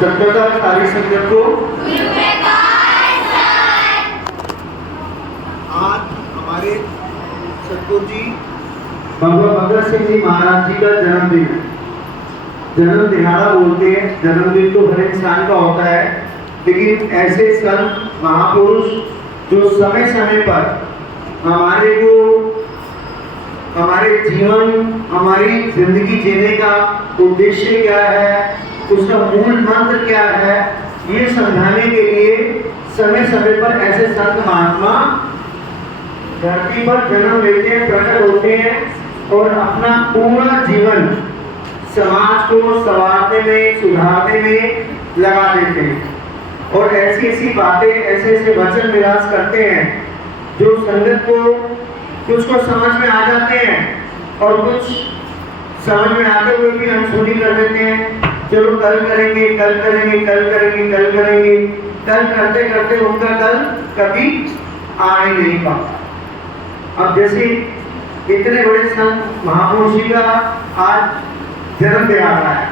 सत्यता सारी संगत को। आज हमारे सतगुरु जी भगवान भगत सिंह जी महाराज जी का जन्मदिन है। जन्म दिहाड़ा बोलते हैं, जन्मदिन तो हर इंसान का होता है, लेकिन ऐसे संत महापुरुष जो समय समय पर हमारे को, हमारे जीवन, हमारी जिंदगी जीने का उद्देश्य क्या है, उसका मूल मंत्र क्या है, ये समझाने के लिए समय समय पर ऐसे संत महात्मा धरती पर जन्म लेते हैं, प्रकट होते हैं और अपना पूरा जीवन समाज को संवारने में, सुधारने में लगा देते हैं। और ऐसी ऐसी बातें, ऐसे ऐसे वचन विराज करते हैं जो संगत को कुछ को समझ में आ जाते हैं और कुछ समझ में आते हुए भी अनसुनी कर देते हैं। चलो कल करेंगे, कल करेंगे, कल करेंगे, कल करेंगे, कल करते करते उनका कल कभी आ ही नहीं पाता। अब जैसे इतने बड़े संत महापुरुष जी का आज जन्म दिहाड़ा है,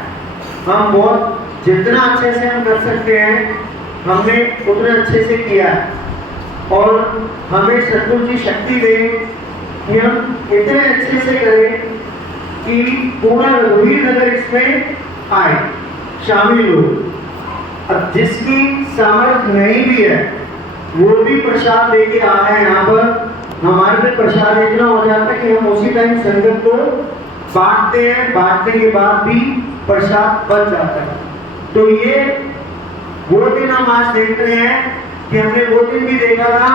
हम बहुत जितना अच्छे से हम कर सकते हैं हमने उतने अच्छे से किया है और हमें सतगुरु जी शक्ति दें कि हम इतने अच्छे से करें कि पूरा रघुवीर नगर इसमें आए, शामिल हो। अब जिसकी सामर्थ्य नहीं भी है वो भी प्रसाद लेके आ रहे हैं यहाँ पर। हमारे पे प्रसाद इतना हो जाता है कि हम उसी टाइम संगत को बांटते हैं, बांटने के बाद भी प्रसाद बच जाता है। तो ये वो दिन हम आज देख रहे हैं कि हमने वो दिन भी देखा था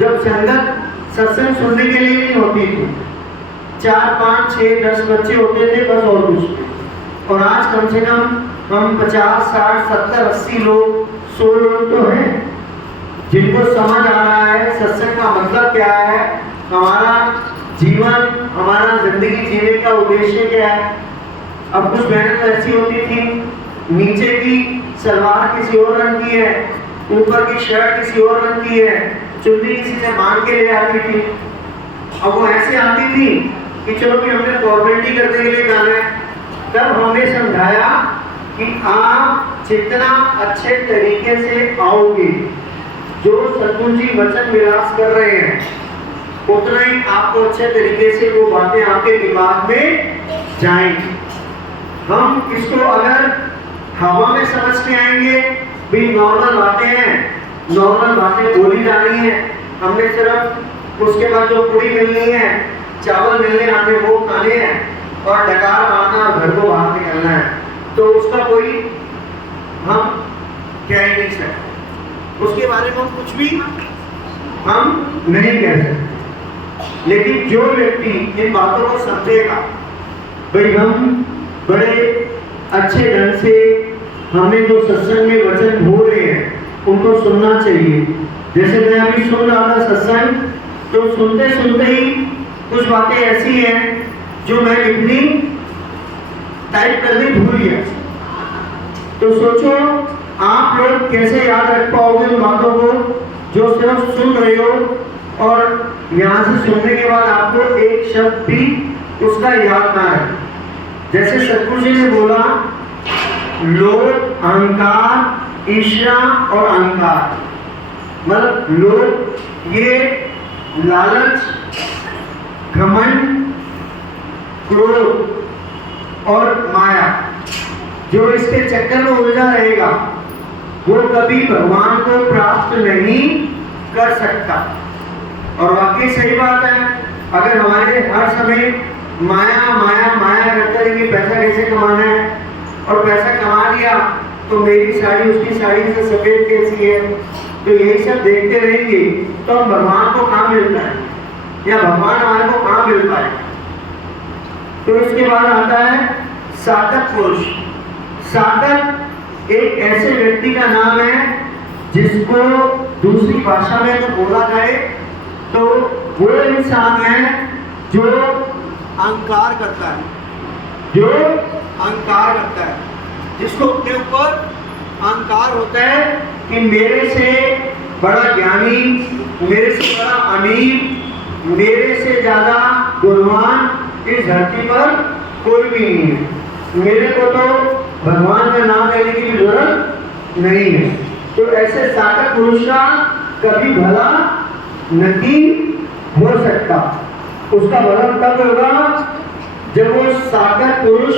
जब संगत सत्संग सुनने के लिए नहीं होती थी, 4, 5, 6, 10 बच्चे होते थे बस, और कुछ। और आज कम से कम हम 50, 60, 70, 80 लोग, 100 लोग तो हैं जिनको समझ आ रहा है सत्संग का मतलब क्या है, हमारा जीवन, हमारा जिंदगी जीने का उद्देश्य क्या है। अब कुछ बहनें तो ऐसी होती थी, नीचे की सलवार किसी और रंग की है, ऊपर की शर्ट किसी और रंग की है, चुन्नी किसी से बांध के ले आती थी। अब वो ऐसे आती थी कि चलो भी हमने फॉर्मेलिटी करने के लिए जाना है। तब हमने समझाया कि आप जितना अच्छे तरीके से आओगे, जो सतगुरु जी वचन विलास कर रहे हैं, उतना ही आपको अच्छे तरीके से वो बातें आपके दिमाग में जाएंगी। हम इसको अगर हवा में समझ के आएंगे, भी नॉर्मल बातें हैं, नॉर्मल बातें बोली जा रही हैं, हमने सिर्फ उसके बाद जो पूरी मिलनी है, चावल मिलने हमने वो खाने हैं और डकार मारना और घर को बाहर निकलना है, तो उसका कोई हम कह ही नहीं सकते, उसके बारे में हम कुछ भी हम नहीं कह सकते। लेकिन जो व्यक्ति इन बातों को समझेगा, भाई हम बड़े अच्छे ढंग से हमें जो सत्संग में वचन बोल रहे हैं उनको सुनना चाहिए। जैसे मैं अभी सुन रहा था सत्संग, तो सुनते सुनते ही कुछ बातें ऐसी हैं जो मैं लिखनी, टाइप करनी भूल गया। तो सोचो आप लोग कैसे याद रख पाओगे उन बातों को जो सिर्फ सुन रहे हो, और यहाँ से सुनने के बाद आपको एक शब्द भी उसका याद ना है। जैसे सतगुरु जी ने बोला, लोभ, अहंकार, ईर्ष्या और अहंकार, मतलब लोभ ये लालच, घमंड, क्रोध और माया, जो इसके चक्कर में उलझा रहेगा वो कभी भगवान को प्राप्त नहीं कर सकता। और वाकई सही बात है, अगर हमारे हर समय माया माया माया करते रहेंगे, पैसा कैसे कमाना है, और पैसा कमा लिया तो मेरी साड़ी उसकी साड़ी से सफेद कैसी है, तो यही सब देखते रहेंगे तो हम भगवान को कहाँ मिलता है, या भगवान हमारे को कहाँ मिल पाए। तो इसके बाद आता है साधक पुरुष। साधक एक ऐसे व्यक्ति का नाम है जिसको दूसरी भाषा में तो बोला जाए तो वो इंसान है जो अहंकार करता है, जो अहंकार करता है, जिसको अपने ऊपर अहंकार होता है कि मेरे से बड़ा ज्ञानी, मेरे से बड़ा अमीर, मेरे से ज्यादा गुणवान इस धरती पर कोई भी नहीं है, मेरे को तो भगवान का नाम लेने की जरूरत नहीं है। तो ऐसे साकार पुरुष का कभी भला नहीं हो सकता। उसका भला तब होगा जब वो साकार पुरुष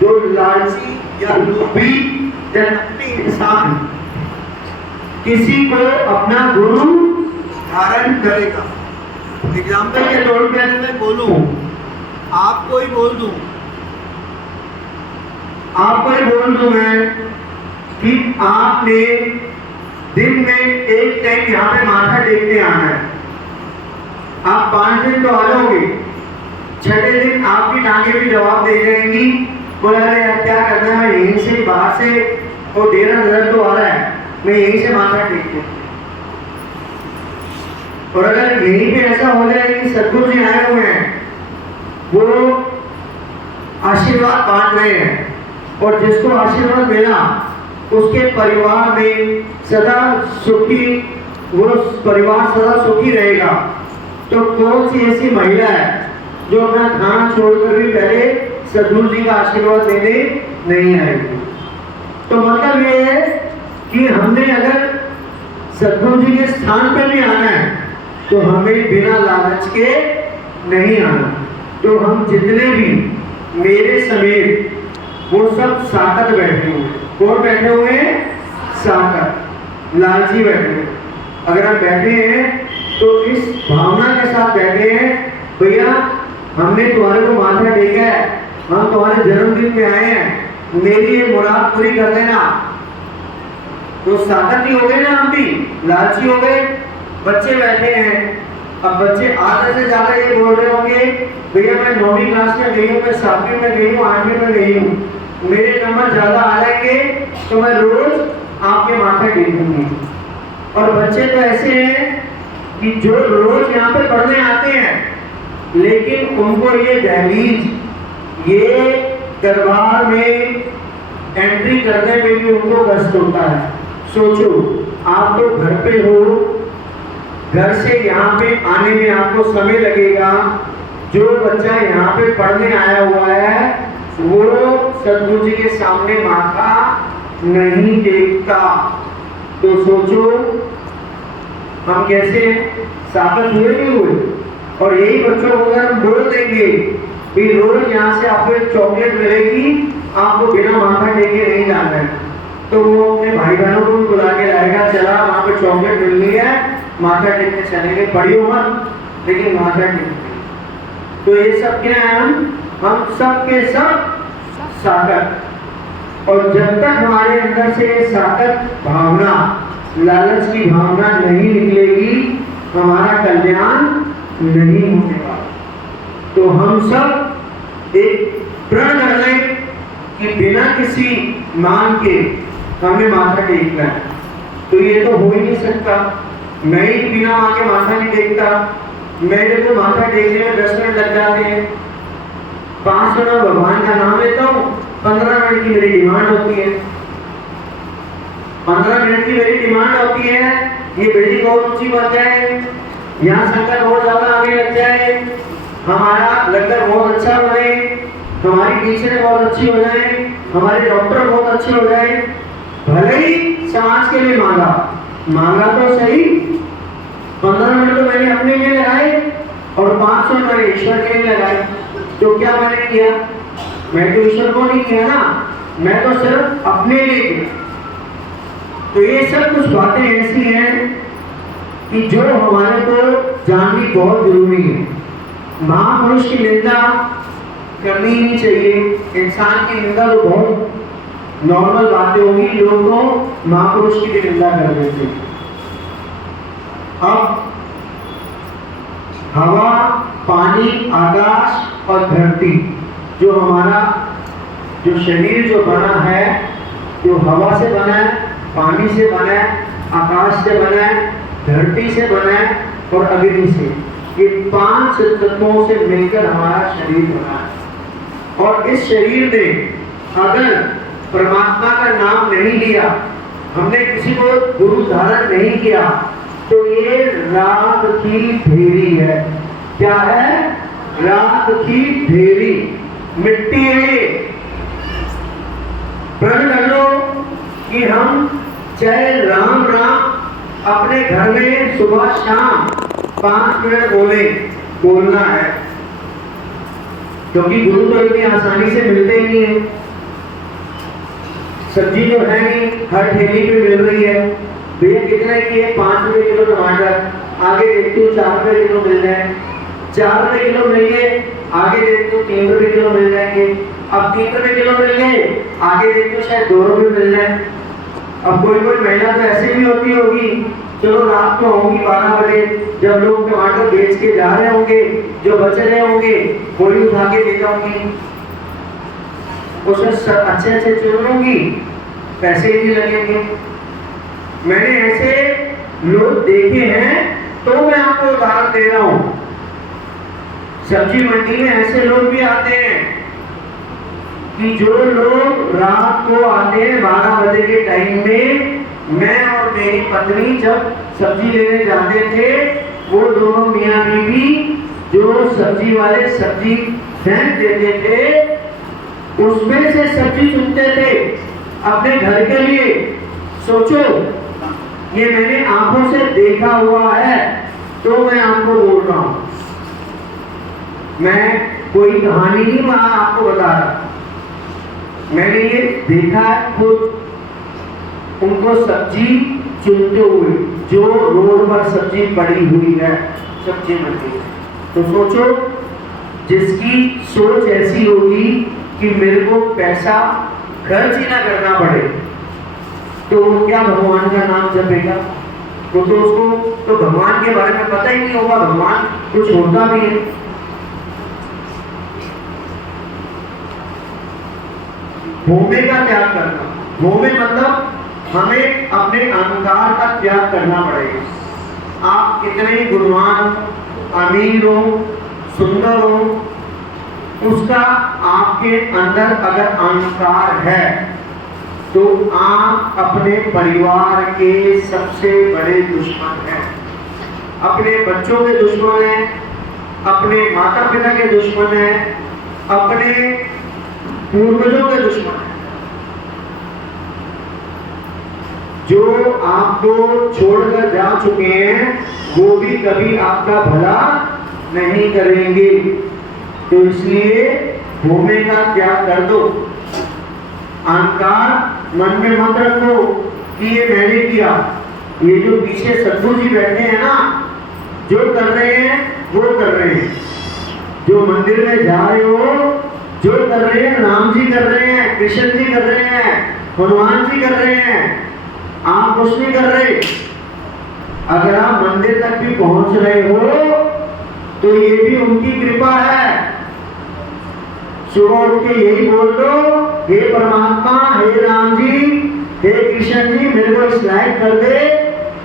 जो लालची या लोभी या नकली इंसान किसी को अपना गुरु धारण करेगा। एग्जाम्पल के तौर पे अगर मैं बोलूं, आपको ही बोल दूं मैं कि आपने दिन में एक टाइम यहाँ पे माथा टेकने आना है। आप 5 दिन तो आ जाओगे, 6ठे दिन आपकी टांगे भी जवाब दे जाएंगी, बोला अरे यार क्या करना है, यहीं से बाहर से वो डेरा नजर तो आ रहा है, मैं यहीं से माथा टेकती हूँ। और अगर यहीं पे ऐसा हो जाए कि सद्गुरु जी आए हुए हैं, वो आशीर्वाद बांट रहे हैं और जिसको आशीर्वाद मिला उसके परिवार में सदा सुखी, वो परिवार सदा सुखी रहेगा, तो कौन सी ऐसी महिला है जो अपना खाना छोड़कर भी पहले सद्गुरु जी का आशीर्वाद लेने नहीं आएगी। तो मतलब ये है कि हमने अगर सद्गुरु जी के स्थान पर भी आना है तो हमें बिना लालच के नहीं आना। तो हम जितने भी मेरे समेत वो सब साकत बैठे हुए, कौन बैठे हुए हैं? साकत, लालची बैठे हुए। अगर हम बैठे हैं तो इस भावना के साथ बैठे हैं, भैया हमने तुम्हारे को माथा टेका है, हम तुम्हारे जन्मदिन में आए हैं, मेरी ये मुराद पूरी कर देना। तो साकत ही हो गए ना, हम भी लालची हो गए। बच्चे बैठे हैं, अब बच्चे आधे से ज्यादा ये बोल रहे होंगे भैया मैं 9वीं क्लास में गई हूँ, मैं 7वीं में गई हूँ, 8वीं में गई हूँ, मेरे नंबर ज्यादा आ जाएंगे तो मैं रोज आपके माथा टेकूंगी। और बच्चे तो ऐसे हैं कि जो रोज यहाँ पे पढ़ने आते हैं लेकिन उनको ये दहलीज, ये दरबार में एंट्री करने में भी उनको कष्ट होता है। सोचो आप तो घर पे हो, घर से यहाँ पे आने में आपको समय लगेगा, जो बच्चा यहाँ पे पढ़ने आया हुआ है वो सद्गुरु जी के सामने माथा नहीं टेकता। तो सोचो हम कैसे साकत हुए नहीं हुए। और यही बच्चों को अगर हम बोल देंगे कि रोज यहाँ से आपको एक चॉकलेट मिलेगी, आपको बिना माथा टेके नहीं जाना है, तो वो अपने भाई बहनों को भी बुला के लाएगा, चला वहाँ पे चॉकलेट मिलनी है, माथा टेकने चलेंगे, पढ़ियो मत लेकिन माथा टेकने। तो ये सब क्या है, हम सब के सब साकत। और जब तक हमारे अंदर से ये साकत भावना, लालच की भावना नहीं निकलेगी, हमारा कल्याण नहीं होने वाला। तो हम सब एक प्रण कर लें कि बिना किसी मान के हमें माथा टेकना है। तो ये तो हो ही नहीं सकता, मैं ही बिना मां के माथा नहीं टेकता। मेरे को माथा टेकने में 10 मिनट लग जाते हैं, 5 मिनट भगवान का नाम लेता हूँ, 15 मिनट की मेरी डिमांड होती है। 15 मिनट की मेरी डिमांड होती है, ये बिल्डिंग और ऊंची बन जाए, यहाँ संकट और ज्यादा आगे लग जाए, हमारा लंगर बहुत अच्छा बने, हमारी टीचरें बहुत अच्छी हो जाए, हमारे डॉक्टर बहुत अच्छे हो जाए। भले ही समाज के लिए मांगा तो सही, 15 मिनट तो मैंने अपने लिए लगाए और 500 मैंने ईश्वर के लिए लगाए। तो क्या मैंने किया? मैं तो ईश्वर को नहीं किया ना, मैं तो सिर्फ अपने लिए किया। तो ये सब कुछ बातें ऐसी हैं कि जो हमारे को जाननी बहुत जरूरी है। महापुरुष की निंदा करनी ही नहीं चाहिए। इंसान की निंदा तो बहुत नॉर्मल बातें होगी, लोग तो महापुरुष की भी निंदा कर देते हैं। अब हवा, पानी, आकाश और धरती, जो हमारा जो शरीर जो बना है, जो हवा से बना है, पानी से बना है, आकाश से बना है, धरती से बना है और अग्नि से, ये 5 तत्वों से मिलकर हमारा शरीर बना है। और इस शरीर में अगर परमात्मा का नाम नहीं लिया, हमने किसी को गुरु धारण नहीं किया, तो ये राख की ढेरी है। क्या है? राख की ढेरी, मिट्टी है। प्रण कर लो कि हम चाहे राम राम अपने घर में सुबह शाम 5 मिनट बोलना है, क्योंकि गुरु तो इतनी आसानी से मिलते ही नहीं है। सब्जी तो है नहीं, हर ठेली पे मिल रही है। भैया कितने की है? 5 रुपए किलो टमाटर, आगे देखती हूँ 4 रुपए किलो मिल जाए, 4 रुपए किलो मिल गए, आगे देखती हूँ 3 रुपए किलो मिल जाएंगे। अब 3 रुपए किलो मिल गए, आगे देखती हूँ शायद 2 रुपए मिल जाए। अब कोई महिला तो ऐसी भी होती होगी, चलो रात को होंगी 12 बजे, जब लोग टमाटर बेच के जा रहे होंगे, जो बच रहे होंगे वही उठा के दे जाऊंगी, उसमें अच्छे चुन लूंगी, पैसे ही नहीं लगेंगे। मैंने ऐसे लोग देखे हैं, तो मैं आपको उदाहरण दे रहा हूं। सब्जी मंडी में ऐसे लोग भी आते हैं कि जो लोग रात को आते हैं 12 बजे के टाइम में, मैं और मेरी पत्नी जब सब्जी लेने जाते थे, वो दोनों मियां बीवी जो सब्जी वाले सब्जी फेंक देते थे, उसमें से सब्जी चुनते थे अपने घर के लिए। सोचो, ये मैंने आंखों से देखा हुआ है, तो मैं आपको बोल रहा हूं। मैं कोई कहानी नहीं वहां आपको बता रहा, मैंने ये देखा है खुद, उनको सब्जी चुनते हुए, जो रोड पर सब्जी पड़ी हुई है सब्जी मंडी में। तो सोचो, जिसकी सोच ऐसी होगी कि मेरे को पैसा खर्च ही ना करना पड़े, तो क्या भगवान का नाम जपेगा? तो उसको तो भगवान के बारे में पता ही नहीं होगा, भगवान कुछ होता भी है। भूमि का त्याग करना, भूमि मतलब हमें अपने अहंकार का त्याग करना पड़ेगा। आप कितने ही गुणवान, अमीर हो, सुंदर हो, उसका आपके अंदर अगर अहंकार है, तो आप अपने परिवार के सबसे बड़े दुश्मन हैं। अपने बच्चों के दुश्मन हैं, अपने माता पिता के दुश्मन हैं, अपने पूर्वजों के दुश्मन हैं, जो आपको छोड़कर जा चुके हैं, वो भी कभी आपका भला नहीं करेंगे। तो इसलिए भूमि का त्याग कर दो। अहंकार मन में मत रखो कि ये मैंने किया। ये जो पीछे सद्गुरु जी बैठे हैं ना, जो कर रहे हैं वो कर रहे हैं। जो मंदिर में जा रहे हो, जो कर रहे हैं, राम जी कर रहे हैं, कृष्ण जी कर रहे हैं, हनुमान जी कर रहे हैं, आप कुछ नहीं कर रहे। अगर आप मंदिर तक भी पहुंच रहे हो, तो ये भी उनकी कृपा है। सुबह उठ के यही बोल दो, हे परमात्मा, हे राम जी, हे कृष्ण जी, मेरे को इस लायक कर दे,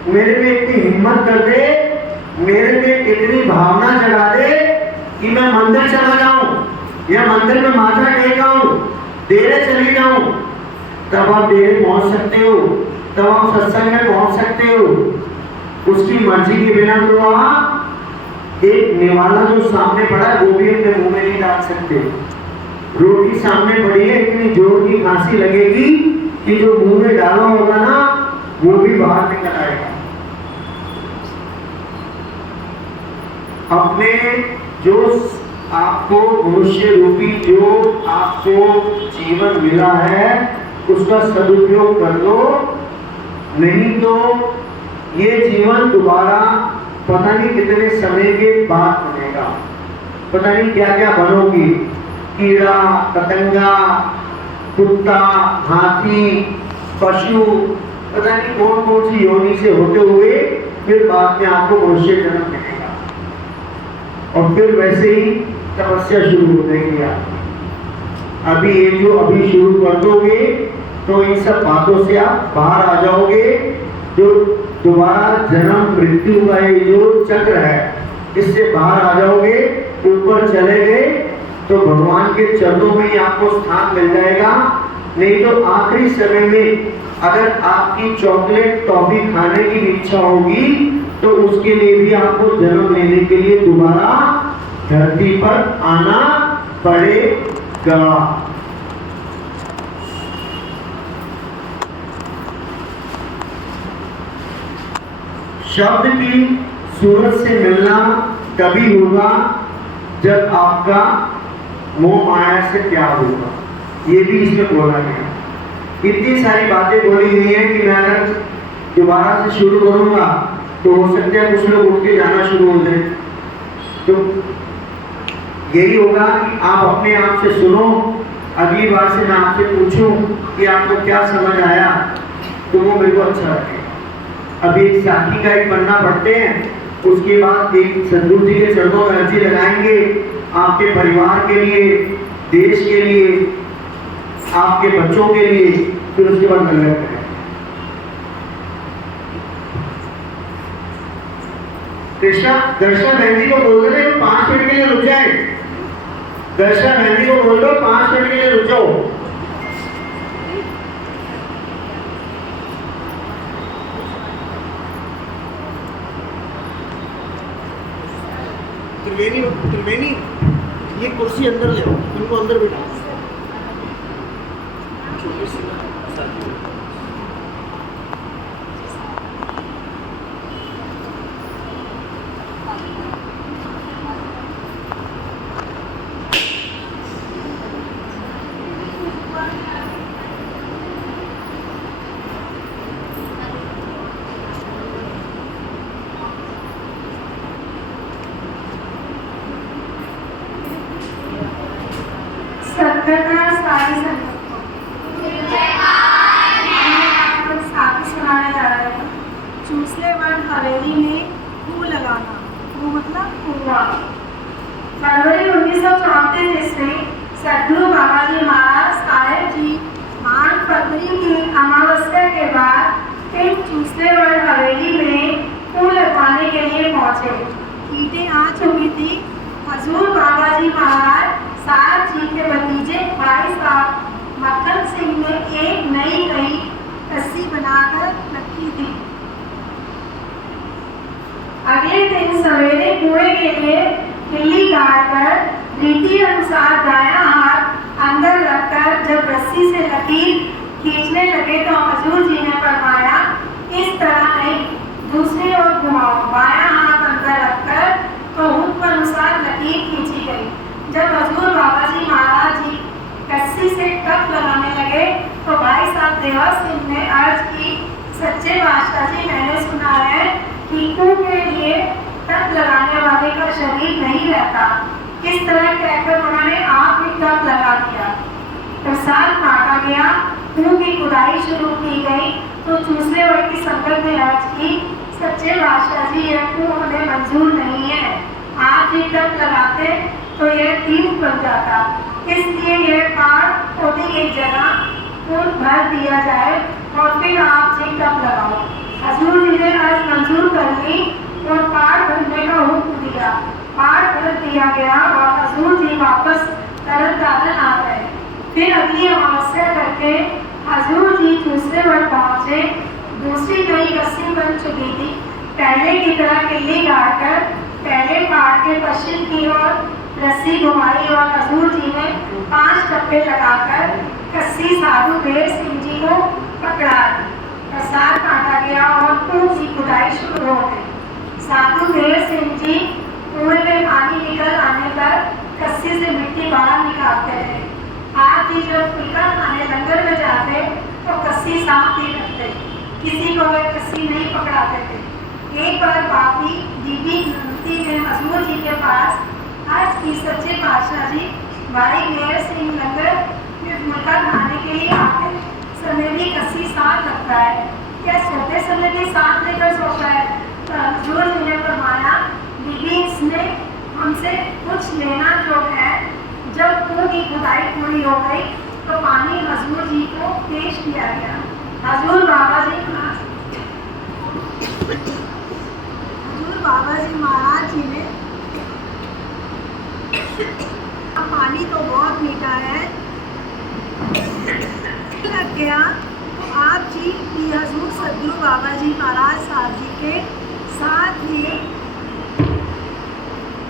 मेरे में इतनी हिम्मत कर दे, मेरे में इतनी भावना जगा दे कि मैं मंदिर चला जाऊं या मंदिर में माथा टेकाऊं, देरे चली जाऊं। तब आप देरे पहुंच सकते हो, तब आप सत्संग में पहुंच सकते हो। उसकी मर्जी के बिना तो आप एक निवाला जो सामने पड़ा है, वो भी अपने मुंह में नहीं डाल सकते। रोटी सामने पड़ी है, इतनी जोर की खांसी लगेगी कि जो मुंह में डाला होगा ना, वो भी बाहर निकल आएगा। अपने जो आपको मनुष्य रूपी जो आपको जीवन मिला है, उसका सदुपयोग कर लो, नहीं तो ये जीवन दोबारा पता नहीं कितने समय के बाद बनेगा। पता नहीं क्या क्या बनोगी, कीड़ा, पतंगा, कुत्ता, हाथी, पशु, पता नहीं कौन कौन सी योनि से होते हुए फिर बाद में आपको मनुष्य जन्म मिलेगा। और फिर वैसे ही तपस्या शुरू हो जाएगी। अभी ये जो अभी शुरू कर दोगे, तो इन सब बातों से आप बाहर आ जाओगे। जो दोबारा जन्म मृत्यु का ये जो चक्र है, इससे बाहर आ जाओगे, ऊपर चले गए तो भगवान के चरणों में ही आपको स्थान मिल जाएगा। नहीं तो आखिरी समय में अगर आपकी चॉकलेट टॉफी खाने की इच्छा होगी, तो उसके लिए भी आपको जन्म लेने के लिए दोबारा धरती पर आना पड़ेगा। शब्द की सूरत से मिलना तभी होगा जब आपका मोह माया से त्याग होगा। ये भी इसमें बोला गया। इतनी सारी बातें बोली हुई हैं कि मैं अगर दोबारा से शुरू करूंगा तो हो सकता है कुछ लोग उठ के जाना शुरू हो जाए। तो यही होगा कि आप अपने आप से सुनो। अगली बार से मैं आपसे पूछूं कि आपको क्या समझ आया तो वो मेरे को अच्छा लगे। अभी एक साखी का एक पन्ना पढ़ते हैं, उसके बाद एक सदगुरु जी के चरणों में अर्जी लगाएंगे आपके परिवार के लिए, देश के लिए, आपके बच्चों के लिए, फिर उसके बाद लंगर करें। कृष्णा दर्शन बहन जी को बोल रहे 5 मिनट के लिए रुक जाए। दर्शन बहन जी को बोल दो 5 मिनट के लिए रुक जाओ। त्रिवेणी ये कुर्सी अंदर ले आओ, इनको अंदर बिठाओ। छोटी सी सत्कर्ता सारी संगत को साथी सुनाने जा रहे हैं। चूसले वन हवेली में कुआं लगाना, वो मतलब कुआं। फरवरी 1934 ईस्वी सदगुरु बाबा जी महाराज साहेब जी माघ फरवरी की अमावस्या के बाद एक चूसले वन हवेली में कुआं लगवाने के लिए पहुंचे। ईंटें आ चुकी थी। हजूर बाबा जी महाराज साहब जी के भतीजे भाई साहब मक्खन सिंह ने एक नई कई रस्सी बनाकर रखी थी। अगले दिन सवेरे कुएं के लिए किल्ली काटकर रीति अनुसार दायां हाथ अंदर रखकर जब रस्सी से लकीर खींचने लगे तो हजूर जी ने फरमाया, इस तरह नहीं, दूसरी ओर घुमाओ। बायां हाथ अंदर रखकर तो हुक्म अनुसार लकीर खींची गई। जब हजूर बाबा जी महाराज जी कस्सी से कप लगाने लगे तो भाई साहब देवा सिंह ने अर्ज की, सच्चे बादशाह जी, मैंने सुना है कि कुएं के लिए कप लगाने वाले का शरीर नहीं रहता। इस तरह कहकर उन्होंने आप ही कप लगा दिया। प्रसाद काटा गया, कुएं की खुदाई शुरू की गई तो चूसले वाले की संगत ने अर्ज की, सच्चे बादशाह जी, यह कुआं हमें मंजूर नहीं है। आप ही कप लगाते तो यह तीर्थ बन जाता, इसलिए यह पाठ खोदी एक जगह फूल भर दिया जाए और फिर आप जी कप लगाओ। हजूर जी ने आज मंजूर कर ली और पाठ भरने का हुक्म दिया। पाठ भर दिया गया और हजूर जी वापस तरन तारण आ गए। फिर अगली अमावस्या करके हजूर जी दूसरे वर पहुंचे। दूसरी नई रस्सी बन चुकी थी। पहले की तरह किल्ली गाड़कर पहले पहाड़ के पश्चिम की ओर रस्सी घुमाई और हजूर जी ने 5 टप्पे लगाकर कस्सी साधु देव सिंह जी को पकड़ा दी। प्रसाद काटा गया और कुएं की खुदाई शुरू हो गई। साधु देव सिंह जी कुएं में पानी निकल आने पर कस्सी से मिट्टी बाहर निकालते थे। आप जी जब फुल्का खाने लंगर में जाते तो कस्सी साफ ही रखते, किसी को वे कस्सी नहीं पकड़ाते थे। एक बार बापी बीबी नंदी ने हजूर जी के पास आज की, सच्चे बादशाह जी, भाई मेहर सिंह लंगर में फुल्का खाने के लिए आते समय भी कस्सी साथ रखता है, क्या सोते समय भी साथ लेकर सोता है? तो हजूर जी ने फरमाया, बीबी, इसने हमसे कुछ लेना जो है। जब कुएं की खुदाई पूरी हो गई तो पानी हजूर जी को पेश किया गया। हजूर बाबा जी महाराज जी ने, पानी तो बहुत मीठा है, लग गया तो आप जी की हजूर सदगुरु बाबा जी महाराज साहब जी के साथ ही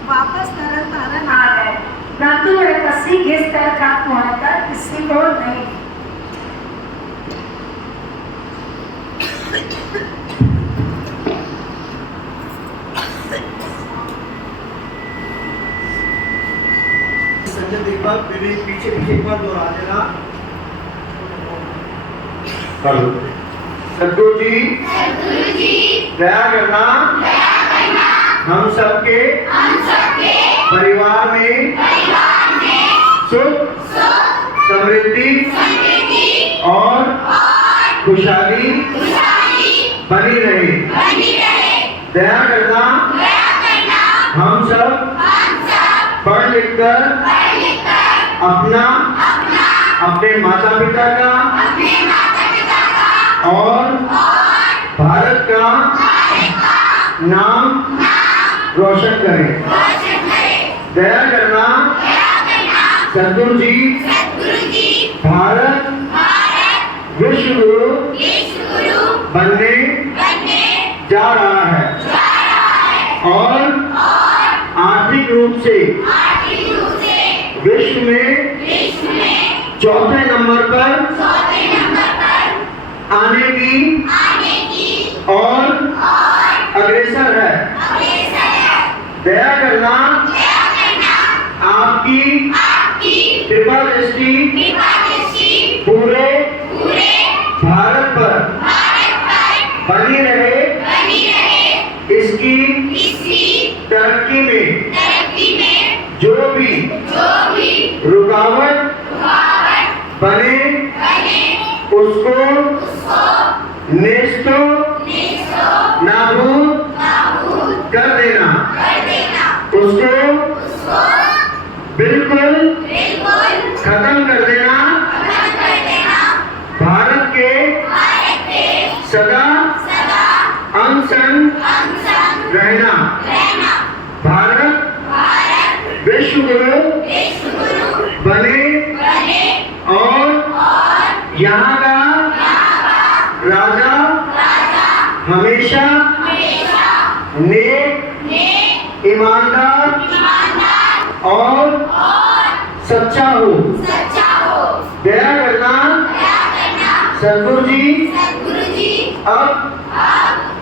वापस तरन तारण आ गए। परंतु वह कस्सी घिस कर खत्म होने तक किसी को नहीं। बार विवेक पीछे पीछे एक बार दोहरा देना। सद्गुरु जी दया करना हम सबके परिवार में सुख समृद्धि और खुशहाली बनी रहे। दया करना हम सब पढ़ लिख कर अपना अपने माता पिता का और भारत का नाम रोशन करें। दया करना सद्गुरु जी भारत विश्व गुरु बनने जा रहा है और आर्थिक रूप से विश्व में चौथे नंबर पर आने की और अग्रसर है। दया करना आपकी कृपा दृष्टि पूरे भारत पर बनी रहे। इसकी तरक्की में जो भी रुकावट बने उसको नेस्तो नाबूद कर देना। उसको बिल्कुल खत्म कर देना। भारत के सदा अंग संग रहना। भारत विश्व गुरु बने और यहाँ का राजा हमेशा नेक ईमानदार और सच्चा हो। दया करना सद्गुरु जी अब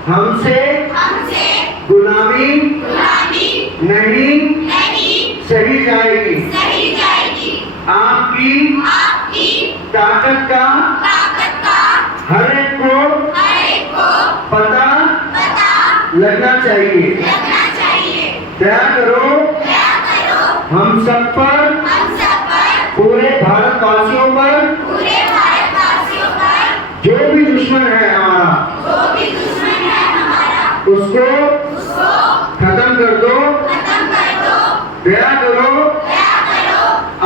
हमसे गुलामी नहीं सही जाएगी। आपकी ताकत का हर एक को पता लगना चाहिए। दया करो हम सब पर पूरे भारतवासियों पर जो भी दुश्मन है हमारा उसको खत्म कर दो। दया करो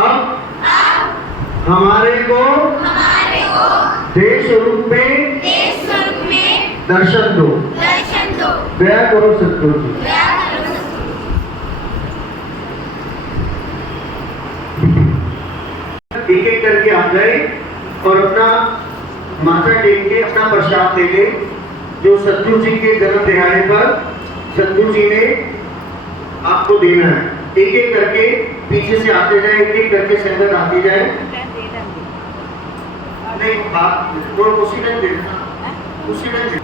अब हमारे को देश स्वरूप में दर्शन दो। दया करो सद्गुरु जी। एक एक करके आप गए और अपना माथा टेक के अपना प्रसाद ले ले जो सद्गुरु जी के जन्म दिहाड़े पर सद्गुरु जी ने आपको देना है। एक एक करके पीछे से आते जाए, एक एक करके संगत आती जाए। नहीं बात वो उसी टाइम देखना, उसी टाइम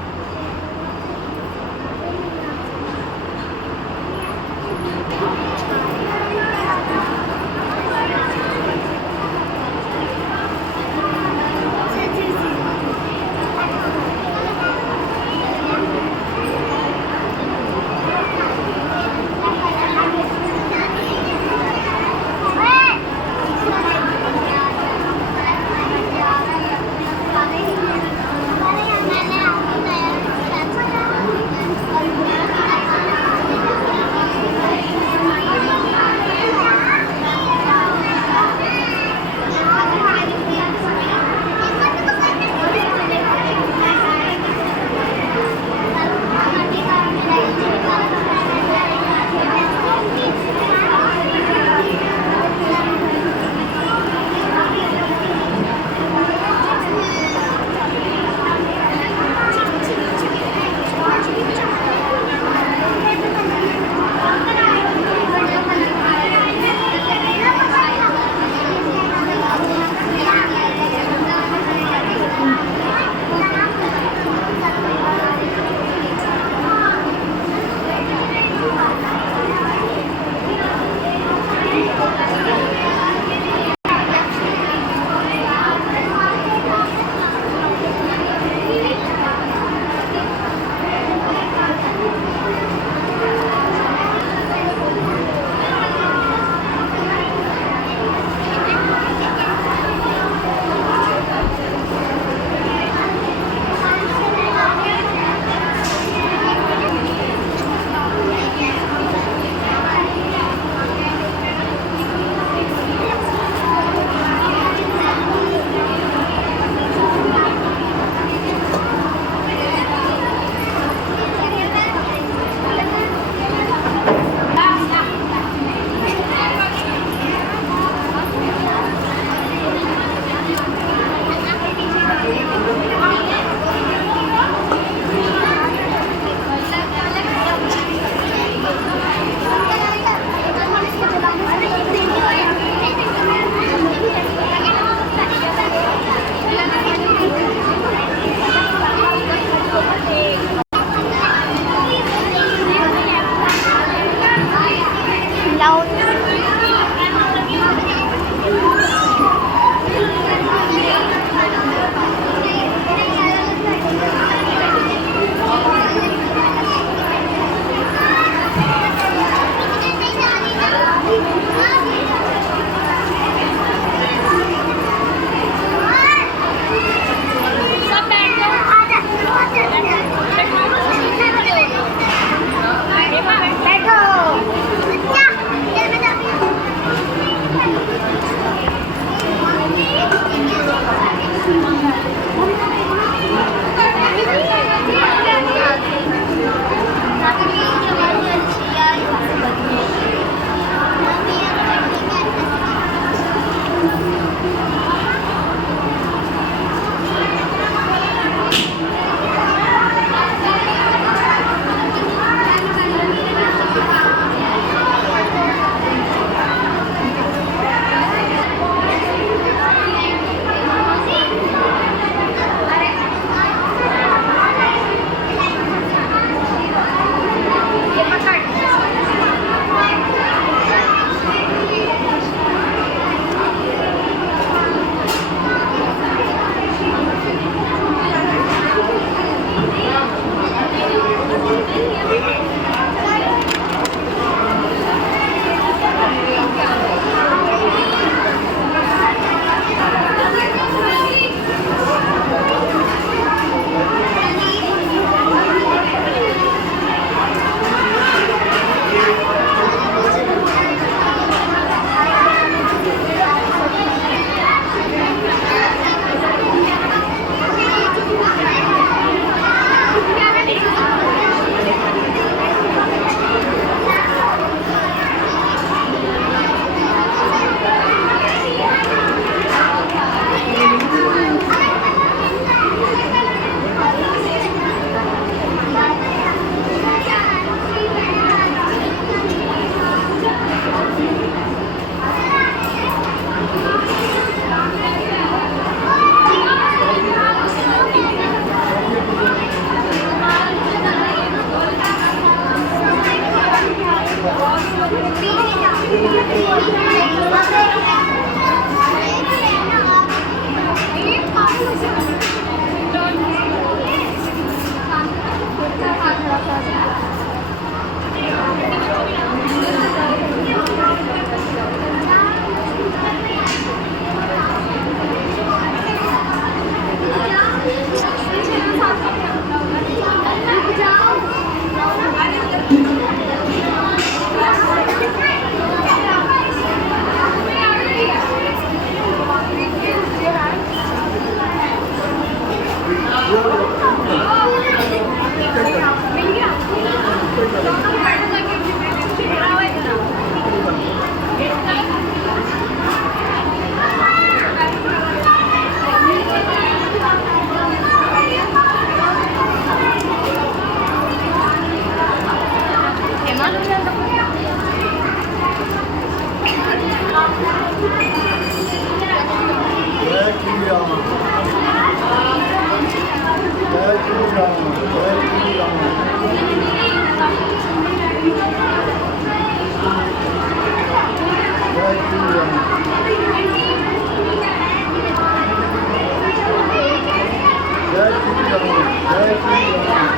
जय श्री राम, जय श्री राम,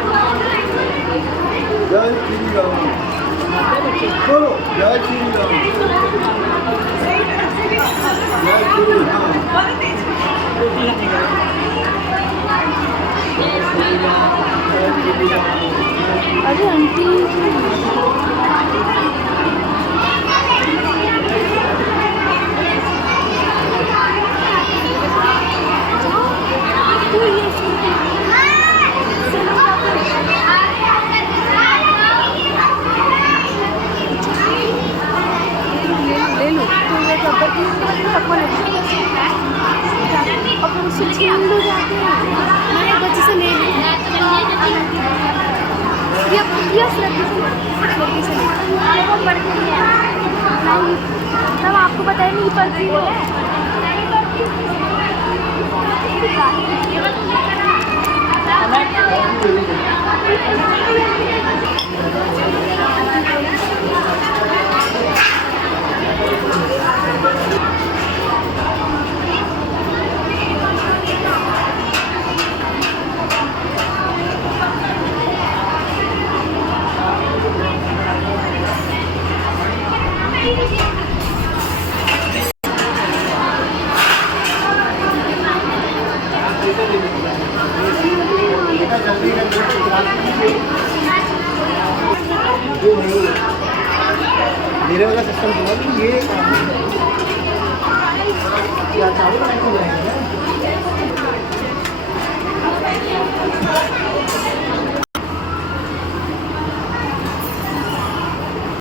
जय श्री राम, बोलो जय श्री राम, जय श्री राम, अरे आंटी ले लो अब उससे छीन लो जाते हैं मैंने बच्चे से ले ली यस लड़की से वो पढ़ती है नहीं तब आपको बताया नहीं पढ़ती है मेरे वाला सिस्टम ये काम है क्या चालू